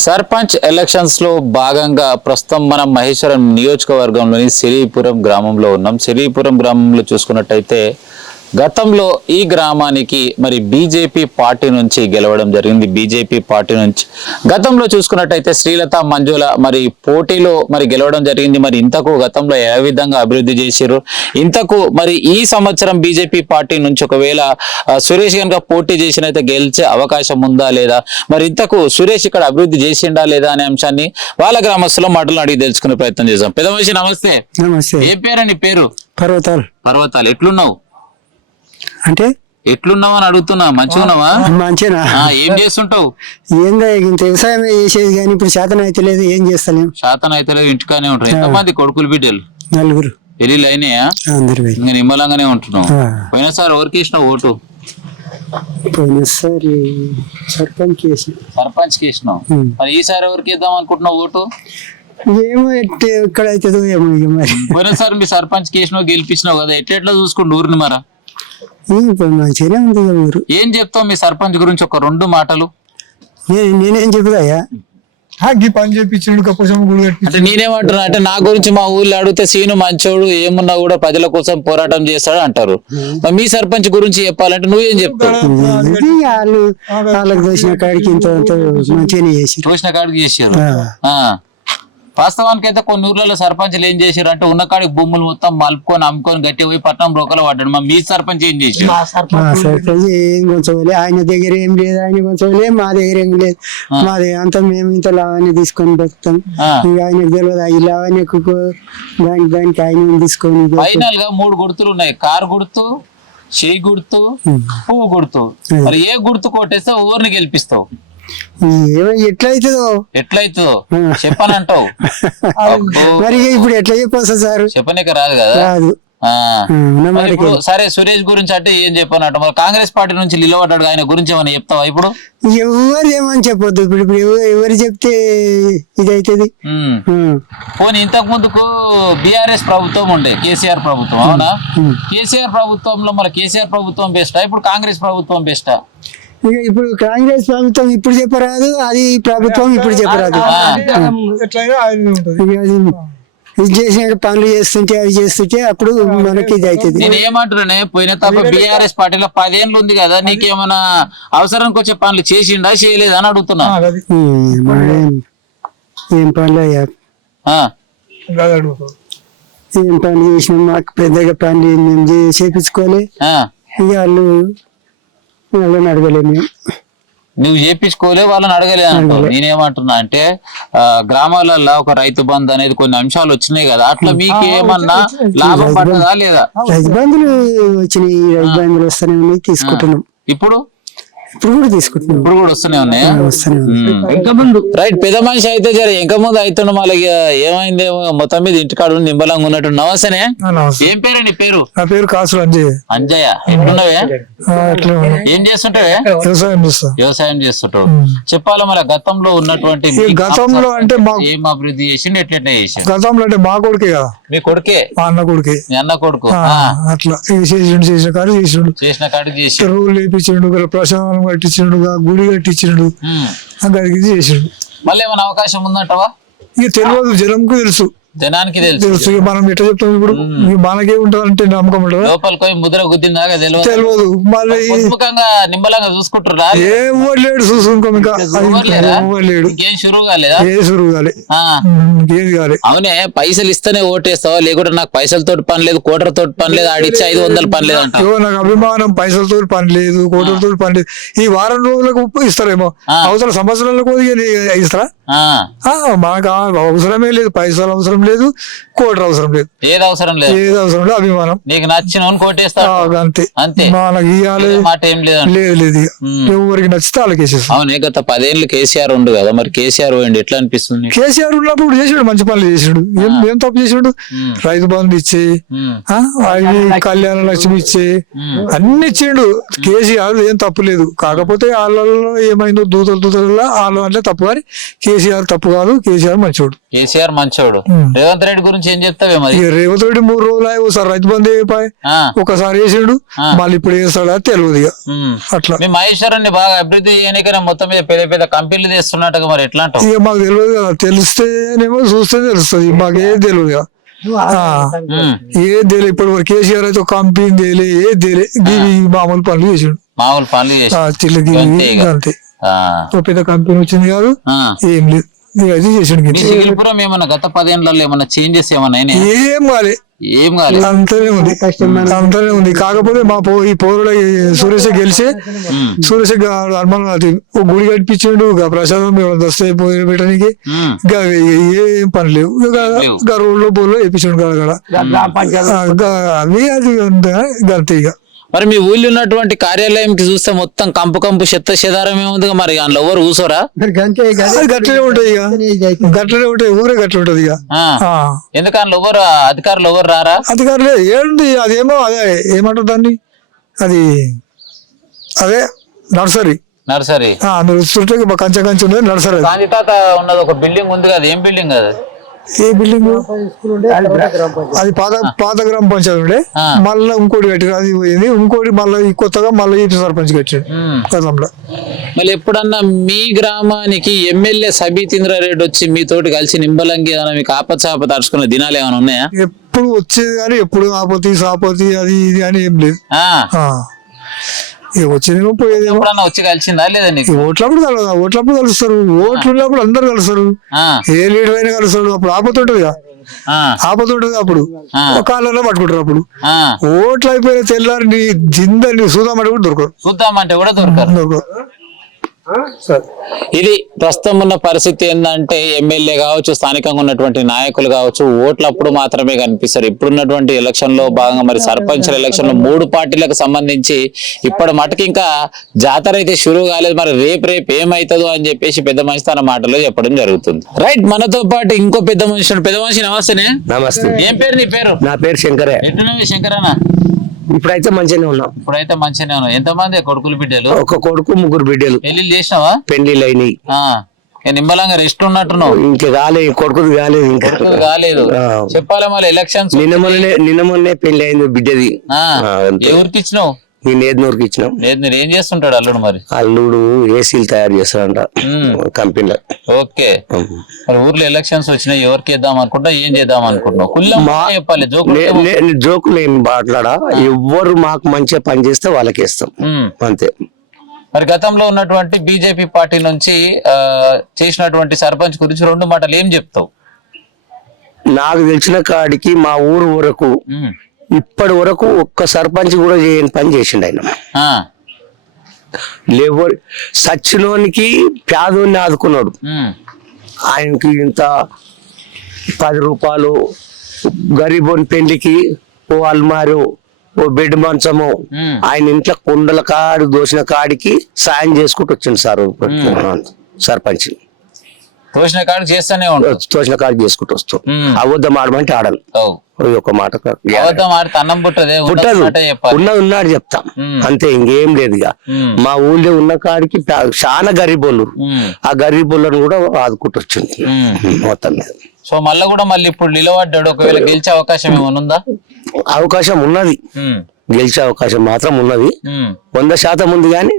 Sarpanch elections లో భాగంగా ప్రస్తుతం మనం మహేశ్వరం నియోజకవర్గంలోని సిరిపురం గ్రామంలో ఉన్నాం. సిరిపురం గ్రామంలో చూసుకున్నట్టయితే గతంలో ఈ గ్రామానికి మరి బీజేపీ పార్టీ నుంచి గెలవడం జరిగింది. బీజేపీ పార్టీ నుంచి గతంలో చూసుకున్నట్టయితే శ్రీలత మంజుల మరి పోటీలో మరి గెలవడం జరిగింది. మరి ఇంతకు గతంలో ఏ విధంగా అభివృద్ధి చేశారు, ఇంతకు మరి ఈ సంవత్సరం బీజేపీ పార్టీ నుంచి ఒకవేళ సురేష్ కనుక పోటీ చేసినైతే గెలిచే అవకాశం ఉందా లేదా, మరి ఇంతకు సురేష్ ఇక్కడ అభివృద్ధి చేసిండా లేదా అనే అంశాన్ని వాళ్ళ గ్రామస్తుల మాటలు అడిగి తెలుసుకునే ప్రయత్నం చేద్దాం. పెద్ద మనిషి నమస్తే. నమస్తే. ఏ పేరండి? పేరు పర్వతాలు. పర్వతాలు. ఎట్లున్నావు? అంటే ఎట్లున్నావు అని అడుగుతున్నా. మంచిగా ఉన్నావా? మంచిగా. ఏం చేస్తుంటావు? ఏందా ఇంత వ్యవసాయం చేసేది కానీ ఇప్పుడు శాతం అయితే లేదు, ఏం చేస్తలేము. శాతం అయితే లేదు, ఇంటికానే ఉంటారు. ఎంతమంది కొడుకులు బిడ్డలు? 4 పెళ్ళిళ్ళు అయినాయా? అందరు ఇంకా నిమ్మలంగానే ఉంటున్నావు. పోయినసారి ఎవరికి ఇచ్చినావు ఓటు? పోయినసారి సర్పంచ్ చేసి. సర్పంచ్ కి ఇచ్చినావు. మరి ఈసారి ఎవరికి ఇద్దాం అనుకుంటున్నావు ఓటు? ఏమో ఎక్కడ అవుతుందో ఏమో ఇక మరి. పోయినసారి మీ సర్పంచ్ కి ఇచ్చినావు, గెలిపించినావు కదా, ఎట్లా చూసుకుంటు ఊరిని? మరా ఇప్పుడు మంచిగానే ఉంది ఊరు. ఏం చెప్తావు మీ సర్పంచ్ గురించి? ఒక 2 మాటలు. నేనేం చెబుతాయా? పని చేపించిండు అంటే నేనేమంటున్నా అంటే నా గురించి మా ఊళ్ళో అడిగితే సీను మంచోడు, ఏమున్నా కూడా ప్రజల కోసం పోరాటం చేస్తాడు అంటారు. మీ సర్పంచ్ గురించి చెప్పాలంటే నువ్వేం చెప్తావు? వాళ్ళకి దోసిన కాడికి ఇంత మంచిగానే చేసి చూసిన కాడికి చేశారు. వాస్తవానికి అయితే కొన్ని ఊర్లలో సర్పంచ్లు ఏం చేశారు అంటే ఉన్న కాడికి భూములు మొత్తం మలుపుకొని అమ్ముకొని గట్టి పోయి పట్టణం రోకలు పడ్డాడు. మీ సర్పంచ్ ఏం చేశారు? సర్పంచ్ ఏం కొంచెంలే, ఆయన దగ్గర ఏం లేదు, ఆయన కొంచెంలే, మా దగ్గర ఏం లేదు. మాది అంతా మేము ఇంత లావాణ్య తీసుకొని బతుకుతాం. ఇక ఆయనకు తెలియదు ఈ లావాణ్యకు దానికి ఆయన తీసుకొని. ఫైనల్ గా 3 గుర్తులు ఉన్నాయి. కారు గుర్తు, చేయి గుర్తు, పువ్వు గుర్తు. మరి ఏ గుర్తు కొట్టేస్తే ఊరిని గెలిపిస్తావు? ఎట్లయితుందో చెప్పనంటావు. మరి ఇప్పుడు ఎట్లా చెప్పొస్తా సార్? చెప్పనీకి రాదు కదా. సరే, సురేష్ గురించి అంటే ఏం చెప్పనట్టు? మరి కాంగ్రెస్ పార్టీ నుంచి నిలబడ్డాడు, ఆయన గురించి ఏమైనా చెప్తావా? ఇప్పుడు ఎవరు ఏమని చెప్పొద్దు. ఇప్పుడు ఎవరు చెప్తే ఇది అవుతుంది. పోనీ ఇంతకు ముందుకు బీఆర్ఎస్ ప్రభుత్వం ఉండే, కేసీఆర్ ప్రభుత్వం, అవునా? కేసీఆర్ ప్రభుత్వంలో మరి కేసీఆర్ ప్రభుత్వం బెస్టా, ఇప్పుడు కాంగ్రెస్ ప్రభుత్వం బెస్టా? ఇక ఇప్పుడు కాంగ్రెస్ ప్రభుత్వం ఇప్పుడు చెప్పరాదు, అది ప్రభుత్వం ఇప్పుడు చెప్పరాదు. ఇది చేసిన పనులు చేస్తుంటే అవి చేస్తుంటే అప్పుడు మనకి ఇది అవుతుంది. నేను ఏమంటున్నానే, పోయిన తప్ప బీఆర్ఎస్ పార్టీలో 10 ఏళ్ళు ఉంది కదా, నీకేమైనా అవసరానికి వచ్చే పనులు చేసిండా చేయలేదా అని అడుగుతున్నా. ఏం పనులు అయ్యా, ఏం పనులు చేసినా మాకు పెద్దగా పనులు మేము చేపించుకోలే. ఇక వాళ్ళని అడగలేము. నువ్వు చేపించుకోలే, వాళ్ళని అడగలేదు అంటావు. నేనేమంటున్నా అంటే గ్రామాలలో ఒక రైతు బంధు అనేది కొన్ని అంశాలు వచ్చినాయి కదా, అట్లా మీకు ఏమన్నా లాభం పడ్డదా లేదా? రైతు బంధులు వచ్చినాయి, రైతు బంధులు వస్తూనే ఉన్నాయి, తీసుకుంటున్నాం. ఇప్పుడు కూడా తీసుకుంటున్నాం, ఇప్పుడు కూడా వస్తూనే ఉన్నాయి. రైట్. పెద్ద మనిషి అయితే జర ఇంకా ముందు అవుతుండ మళ్ళీ ఏమైందేమో మొత్తం మీద ఇంటికాడు నిమ్మలంగా ఉన్నట్టు. నమస్తేనే. ఏం పేరు నీ పేరు? నా పేరు కాసులు అంజయ్య. అంజయ్య, ఎట్లున్నావే? ఏం చేస్తుంటావే? వ్యవసాయం చేస్తుంటావు. చెప్పాలి మరి గతంలో ఉన్నటువంటి గతంలో అంటే ఏం అభివృద్ధి చేసిండు, ఎట్లా చేసిండు? గతంలో అంటే మా కొడుకే కదా. మీ కొడుకే? మా అన్న కొడుకే. మీ అన్న కొడుకు. అట్లా చేసిన కాడికి చేసిండు, చేసిన కాడికి చేసిండు, రూల్ వేపించిండు, ప్రశాంతం కట్టించిండు, గుడి కట్టించిండు, అక్కడికి చేసిండు. మళ్ళీ ఏమైనా అవకాశం ఉందంటవా? ఇక తెలియదు, జనంకు తెలుసు, జనానికి తెలుసు. మనం ఎట్లా చెప్తాం ఇప్పుడు? మనకే ఉంటదంటే నమ్మకం ఉంటుంది. లోపలికి పోయి ముద్ర గుద్దిందాకా తెలియదు. మళ్ళీ నిమ్మలంగా చూసుకుంటారా? ఎవరు లేడు చూసుకోం, ఇంకా లేడు, ఏం షురువు కాలేదా? ఏది కాలే. అవునే, పైసలు ఇస్తేనే ఓటేస్తావా, లేకుంటే నాకు పైసలతో పని లేదు, కోటరతో పని లేదు, ఆడిచ్చి 500 పని లేదు అంట? నాకు అభిమానం, పైసలతో పని లేదు, కోటలతో పని లేదు. ఈ వారం రోజులకు ఇస్తారేమో, అవసరం సంవత్సరాలకు ఇస్తారా? మాకు అవసరమే లేదు, పైసలు అవసరం లేదు, కోటర్ అవసరం లేదు, ఏది అవసరం లేదు, అభిమానం. నీకు నచ్చిన కోటేస్తా అంతే. అంతే, మనకి ఇవ్వాలి మాట ఏం లేదు. లేదు, ఎవరికి నచ్చితే వాళ్ళకి వేసేస్తాం. అవును, గత 10 ఏళ్ళు కేసీఆర్ ఉండు కదా, మరి కేసీఆర్ పోయింది, ఎట్లా అనిపిస్తుంది? కేసీఆర్ ఉన్నప్పుడు చేసాడు, మంచి పనులు చేసాడు. ఏం తప్పు చేసాడు? రైతు బంధు ఇచ్చే, కళ్యాణ లక్ష్మి ఇచ్చే, అన్ని ఇచ్చిండు కేసీఆర్. ఏం తప్పు లేదు. కాకపోతే వాళ్ళలో ఏమైందో దూతల వాళ్ళు అంటే తప్పు, కానీ కేసీఆర్ తప్పు కాదు. కేసీఆర్ మంచోడు. కేసీఆర్ మంచోడు. రేవంత్ రెడ్డి గురించి ఏం చెప్తావే మరి? ఇక రేవంత్ రెడ్డి 3 రోజులు ఒకసారి రైతు బంధు అయిపోయి ఆ, ఒకసారి వేసిండు, మళ్ళీ ఇప్పుడు వేస్తాడా తెలియదు ఇక ఉమ్. అట్లా. మీ మహేశ్వరాన్ని బాగా అభివృద్ధి చేయడానికైనా మొత్తం మీద పెద్ద పెద్ద కంపెనీలు తెస్తున్నట్టుగా మరి ఎట్లా అంటావు? ఇక మాకు తెలియదు కదా, తెలిస్తేనేమో చూస్తే తెలుస్తుంది, మాకేం తెలియదు ఇక. ఉమ్. ఏం తెలియదు ఇప్పటి వరకు. కేసీఆర్ అయితే ఒక కంపెనీ తెలియ ఏది తెలియ, మామూలు పనులు చేసిండు, మామూలు పనులు చేసి చిల్లకి అంతే ఇక. అంతే. ఆ, ఒక పెద్ద కంపెనీ వచ్చింది కాదు, ఆ. ఏం లేదు, ఇక అది చేసిండు. మీ సిగిరిపురం ఏమన్నా గత 10 ఏళ్లలో ఏమన్నా చేంజెస్ ఏమన్నా అయినాయా? ఏం కాలే, ఏం కాలేదు. అంతనే ఉంది, అంతనే ఉంది. కాకపోతే మా ఈ పౌరుల సురేష్ గెలిచి సురేష్ హనుమాన్ అది ఒక గుడి కట్టించిండు, ప్రసాదం దస్తే పెట్టడానికి ఉమ్. ఏం పని లేవు. రోడ్లో బోర్లో వేయించండు అవి అది అంతే ఇక. మరి మీ ఊళ్ళో ఉన్నటువంటి కార్యాలయంకి చూస్తే మొత్తం కంపు కంపు చెత్త చెదారం ఏముంది మరి అందులో ఎవరు కూర్చోరా? అది గట్లనే ఉంటాయి ఇక, గట్లనే ఉంటాయి, ఊరే గట్ల ఉంటది ఇక. ఎందుకు అందులో ఎవరు అధికారులు ఎవరు రారా? అధికారులే ఏంటి అదేమో అదే ఏమంటారు దాన్ని, అది అదే నర్సరీ. నర్సరీ మీరు చూస్తుంటే కంచె కంచె ఉన్నది నర్సరీ. గాంధీ తాత ఉన్నది ఒక బిల్డింగ్ ఉంది కదా, ఏం బిల్డింగ్ అది? ఏ బిల్డింగ్? అది పాత గ్రామ పంచాయతీ ఉండే, మళ్ళీ ఇంకోటి కట్టారు, అది పోయింది. ఇంకోటి మళ్ళీ కొత్తగా మళ్ళీ ఈ సర్పంచ్ కట్టాడు గతంలో. మళ్ళీ ఎప్పుడన్నా మీ గ్రామానికి ఎమ్మెల్యే సబితేంద్రారెడ్డి వచ్చి మీతోటి కలిసి నింబలంగి ఏమైనా మీకు ఆపచాప తడుచుకునే దినాలు ఏమైనా ఉన్నాయా? ఎప్పుడు వచ్చేది కానీ ఎప్పుడు ఆపతి సాపతి అది ఇది అని ఏం లేదు. వచ్చేదేమో పోయేదేమో. ఎప్పుడన్నా వచ్చి కలిసిందా లేదా నీకు? ఓట్లప్పుడు కలవదా, ఓట్లప్పుడు కలుస్తారు, ఓట్లు ఉన్నప్పుడు అందరు కలుస్తారు, ఏ లీడర్ అయినా కలుస్తాడు. అప్పుడు ఆపతుంటది, ఆపతుంటది, అప్పుడు కాళ్ళలో పట్టుకుంటారు. అప్పుడు ఓట్లు అయిపోయిన తెల్లారి నీ జిందని చూద్దామంటే కూడా దొరకదు, చూద్దామంటే కూడా దొరకదు. ఇది ప్రస్తుతం ఉన్న పరిస్థితి ఏంటంటే ఎమ్మెల్యే కావచ్చు, స్థానికంగా ఉన్నటువంటి నాయకులు కావచ్చు, ఓట్లప్పుడు మాత్రమే కనిపిస్తారు. ఇప్పుడున్నటువంటి ఎలక్షన్ లో భాగంగా మరి సర్పంచ్ ఎలక్షన్ లో 3 పార్టీలకు సంబంధించి ఇప్పటి మటుకు ఇంకా జాతర అయితే షురూ కాలేదు. మరి రేపు ఏమైతుందో అని చెప్పేసి పెద్ద మనిషి తన మాటలో చెప్పడం జరుగుతుంది. రైట్, మనతో పాటు ఇంకో పెద్ద మనిషి. పెద్ద మనిషి నమస్తేనే. నమస్తే. ఏం పేరు నీ పేరు? నా పేరు శంకరే. ఎట్టున్నావు శంకరన్న? ఇప్పుడైతే మంచిగానే ఉన్నాం. ఇప్పుడైతే మంచిగానే ఉన్నావు. ఎంతమంది కొడుకులు బిడ్డలు? ఒక కొడుకు 3 బిడ్డలు. పెళ్లి చేసినావా? పెళ్లిళ్ళు అయినాయి. నిమ్మలంగా రెస్ట్ ఉన్నట్టున్నావు. ఇంకా కాలేదు, కొడుకుది కాలేదు, ఇంకా కాలేదు. చెప్పాలి మళ్ళీ ఎలక్షన్స్. నిన్న మొన్నే పెళ్లి అయింది బిడ్డది. ఎవరికి ఇచ్చినావు? నేను ఏద్నూరుకి ఇచ్చినాం. నేను ఏం చేస్తుంటాడు అల్లుడు? మరి అల్లుడు ఏసీలు తయారు చేస్తాడంట కంపెనీలో. ఓకే. మరి ఊర్లో ఎలక్షన్స్ వచ్చినాయి, ఎవరికి వేద్దాం అనుకుంటా, ఏం చేద్దాం అనుకుంటున్నావు? చెప్పాలి. జోకులు ఏం మాట్లాడా, ఎవ్వరు మాకు మంచిగా పని చేస్తే వాళ్ళకి ఇస్తాం అంతే. మరి గతంలో ఉన్నటువంటి బీజేపీ పార్టీ నుంచి చేసినటువంటి సర్పంచ్ గురించి 2 మాటలు ఏం చెప్తావు? నాకు తెలిసిన కాడికి మా ఊరు వరకు ఇప్పటి వరకు ఒక్క సర్పంచ్ కూడా చేయని పని చేసిండు ఆయన. లేవర్ సచ్చినోనికి పేదోన్ని ఆదుకున్నాడు. ఆయనకి ఇంత 10 రూపాయలు, గరీబోని పెళ్లికి ఓ అల్మారు, ఓ బెడ్ మంచము, ఆయన ఇంట్లో కుండల కాడి దోసిన కాడికి సాయం చేసుకుంటూ వచ్చింది సార్ సర్పంచ్. తోసిన కాడికి చేస్తానే ఉంటాడు, తోసిన కాడికి చేసుకుంటూ వస్తాం. అబద్ధం ఆడమంటే ఆడను, ఒక మాట పుట్టదు, ఉన్నది చెప్తాం అంతే, ఇంకేం లేదు. ఇక మా ఊళ్ళో ఉన్న కాడికి చాలా గరీబోళ్ళు, ఆ గరీబోళ్ళను కూడా ఆదుకుంటూ వచ్చింది మొత్తం మీద. సో మళ్ళీ ఇప్పుడు నిలబడ్డాడు, ఒకవేళ గెలిచే అవకాశం ఏమైనా ఉందా? అవకాశం ఉన్నది, గెలిచే అవకాశం మాత్రం ఉన్నది. 100% ఉంది, కానీ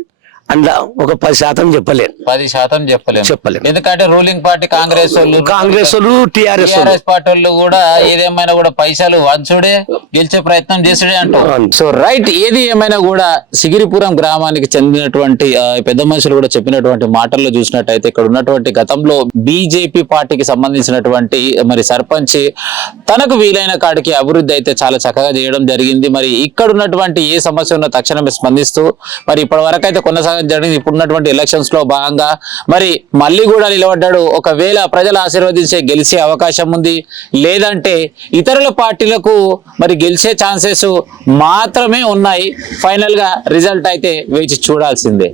అందులో ఒక 10% చెప్పలేను. 10% చెప్పలేము. ఎందుకంటే రూలింగ్ పార్టీ కాంగ్రెస్ వాళ్ళు టిఆర్ఎస్ పార్టీ వాళ్ళు కూడా ఏదేమైనా కూడా పైసలు వంచుడే, గెలిచే ప్రయత్నం చేసుడే అంటారు. సో రైట్, ఏది ఏమైనా కూడా సిగిరిపురం గ్రామానికి చెందినటువంటి పెద్ద మనుషులు కూడా చెప్పినటువంటి మాటల్లో చూసినట్టయితే ఇక్కడ ఉన్నటువంటి గతంలో బీజేపీ పార్టీకి సంబంధించినటువంటి మరి సర్పంచ్ తనకు వీలైన కాడికి అభివృద్ధి అయితే చాలా చక్కగా చేయడం జరిగింది. మరి ఇక్కడ ఉన్నటువంటి ఏ సమస్య ఉన్నా తక్షణమే స్పందిస్తూ మరి ఇప్పటి వరకు అయితే కొనసాగ జరిగింది. ఇప్పుడున్నటువంటి ఎలక్షన్స్ లో భాగంగా మరి మళ్ళీ కూడా నిలబడ్డాడు. ఒకవేళ ప్రజలు ఆశీర్వదించే గెలిచే అవకాశం ఉంది, లేదంటే ఇతరుల పార్టీలకు మరి గెలిచే ఛాన్సెస్ మాత్రమే ఉన్నాయి. ఫైనల్ గా రిజల్ట్ అయితే వేచి చూడాల్సిందే.